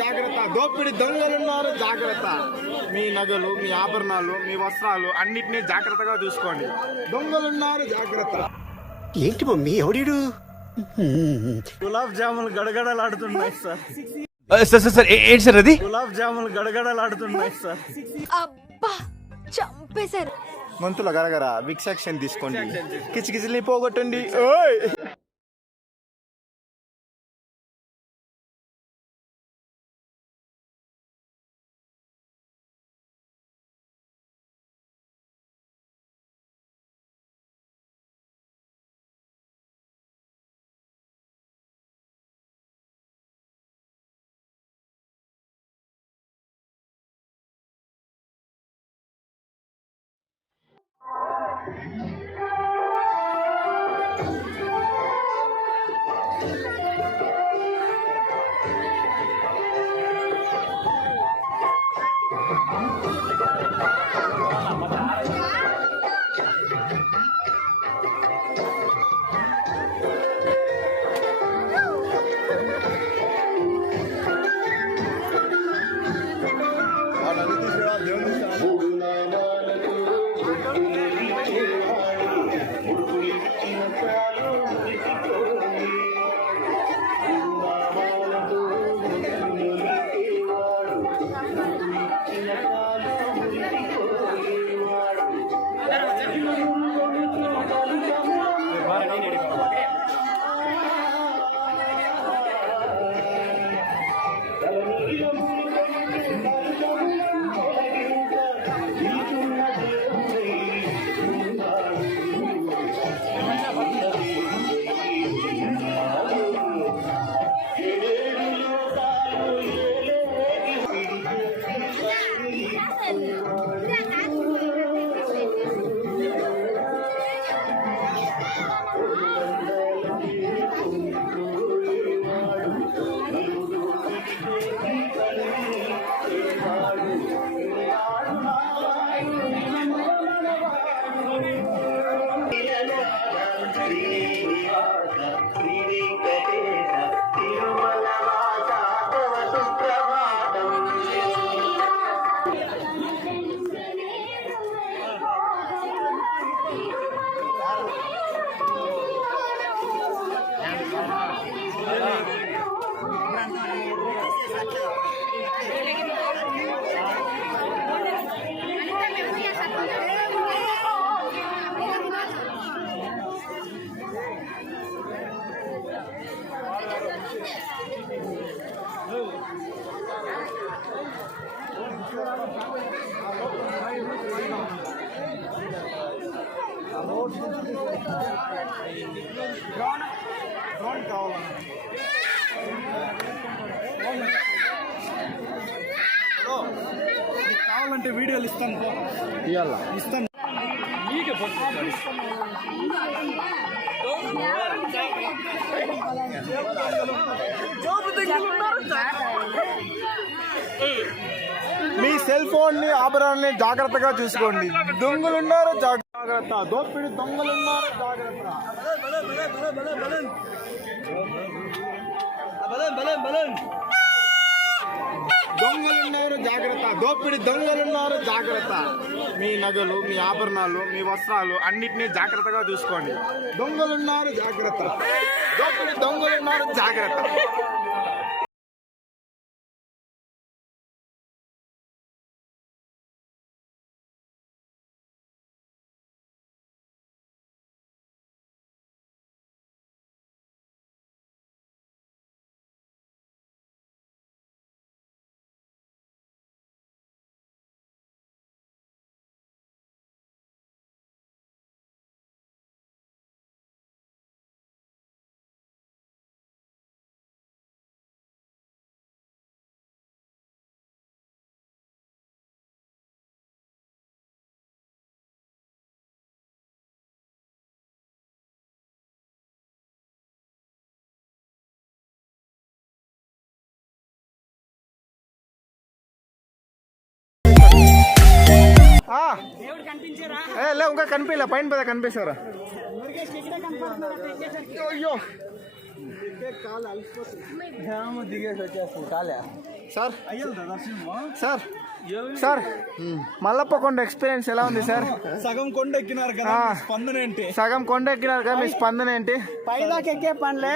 జాగ్రత్త. దోపిడి దొంగలున్నారు జాగ్రత్త. మీ నగలు, మీ ఆభరణాలు, మీ వస్త్రాలు అన్నిటినీ జాగ్రత్తగా చూసుకోండి. దొంగలున్నారు జాగ్రత్త. ఏంటి మమ్మీ ఎవడీడు? గులాబ్ జాములు గడగడలాడుతున్నాయి సార్. సార్ ఏంటి సార్ అది? గులాబ్ జాములు గడగడలాడుతున్నాయి సార్. అబ్బా చంపేశారు. మంతుల గరగర విక్స్ యాక్షన్ తీసుకోండి. కిచకిచల్ని పోగొట్టండి. ఓయ్ కావాలంటే వీడియోలు ఇస్తాను. ఇస్తాను. మీ సెల్ ఫోన్ ని ఆభరణాన్ని జాగ్రత్తగా చూసుకోండి. దొంగలున్నారు జాగ్రత్త. దోపిడి దొంగలున్నారు జాగ్రత్త. దొంగలున్నారు జాగ్రత్త. దోపిడి దొంగలున్నారు జాగ్రత్త. మీ నగలు, మీ ఆభరణాలు, మీ వస్త్రాలు అన్నిటినీ జాగ్రత్తగా చూసుకోండి. దొంగలున్నారు జాగ్రత్త. దోపిడి దొంగలున్నారు జాగ్రత్త. ఇంకా కనిపించలే. పైన పద కనిపిస్తారా? అయ్యో దిగేసి వచ్చేస్తుంది కాలే. సార్ సార్ సార్ మల్లప్ప కొండ ఎక్స్పీరియన్స్ ఎలా ఉంది సార్? సగం కొండ ఎక్కినారు కదా, ఆ. స్పందన ఏంటి? సగం కొండ ఎక్కినారు కదా, మీ స్పందన ఏంటి? పైదాకా ఎక్కే పనిలే.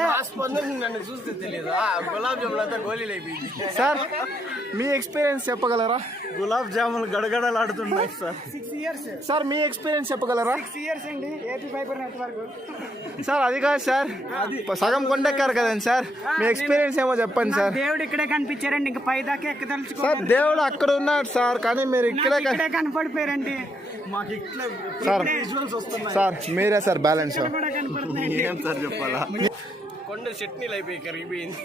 సార్ మీ ఎక్స్పీరియన్స్ చెప్పగలరా? గులాబ్ జాములు గడగడలాడుతున్నాయి సార్. సార్ మీ ఎక్స్పీరియన్స్ చెప్పగలరా? 6 years అండి ఏపీ ఫైబర్ నెట్వర్క్. సార్ అది కాదు సార్, సగం కొండ ఎక్కారు కదండి సార్, మీ ఎక్స్పీరియన్స్ ఏమో చెప్పండి సార్. దేవుడు ఇక్కడే కనిపించారండి, ఇంకా పైదాకా ఎక్కదలుచుకో. సార్ దేవుడు అక్కడ ఉన్నాడు సార్, కానీ మీరు ఇక్కడే ఇక్కడే కనపడిపోయారండి. మాకు ఇట్లా సార్ విజువల్స్ వస్తున్నాయి. సార్ మీరే సార్ బ్యాలెన్స్. కూడా కనపడుతున్నాయండి. ఏం సార్ చెప్పాలా? కొండ చట్నీలు అయిపోయి కరిగిపోయింది.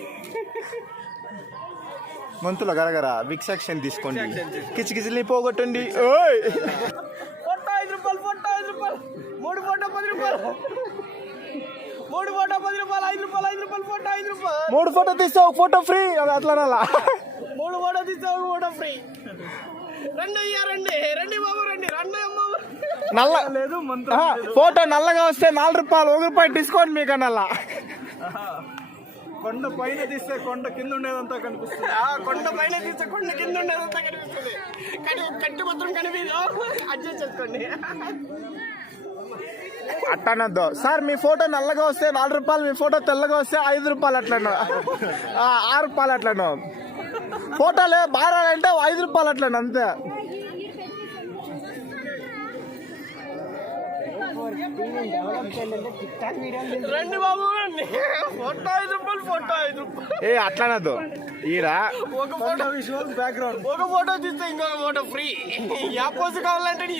మంతుల గరగర విక్సాక్షన్ తీసుకోండి, కిచకిచలి పోగొట్టండి. ఓయ్ ఫోటో 5 రూపాయలు, ఫోటో 5 రూపాయలు, 3 ఫోటో 10 రూపాయలు, 3 ఫోటో 10 రూపాయలు, 5 రూపాయలు, 5 రూపాయలు, ఫోటో 5 రూపాయలు, 3 ఫోటో తీస్తే ఒక ఫోటో ఫ్రీ. అది అట్లా 3 ఫోటో తీస్తే 1 ఫోటో ఫ్రీ. రండి అయ్యా రండి, రండి బాబు రండి, రండి అమ్మ. నల్ల లేదు మంత్రం లేదు. ఫోటో నల్లగా వస్తే 4 రూపాయలు, 1 రూపాయి డిస్కౌంట్ మీకు నల్ల. కొండ పైన తీస్తే కొండ కింద ఉండేదంతా కనిపిస్తుంది. కొండ పైన తీస్తే కొండ కింద ఉండేదంతా కనిపిస్తుంది, కానీ కట్టి మాత్రం కనిపించదు. అడ్జస్ట్ చేసుకోండి. అట్టనద్దు సార్, మీ ఫోటో నల్లగా వస్తే 4 రూపాయలు, మీ ఫోటో తెల్లగా వస్తే 5 రూపాయలు అట్లను, 6 రూపాయలు అట్లను. ఫోటోలే బారాలంటే 5 రూపాయలు అట్లను అంతే. రండి బాబు రండి, ఫోటో 5 రూపాయలు, ఫోటో 5 రూపాయలు. ఏ అట్లనద్దు, ఈడ ఒక ఫోటో విజువల్ బ్యాక్గ్రౌండ్. ఒక ఫోటో తీస్తే ఇంకొక ఫోటో ఫ్రీ. యా పోజు కావాలంటే నీ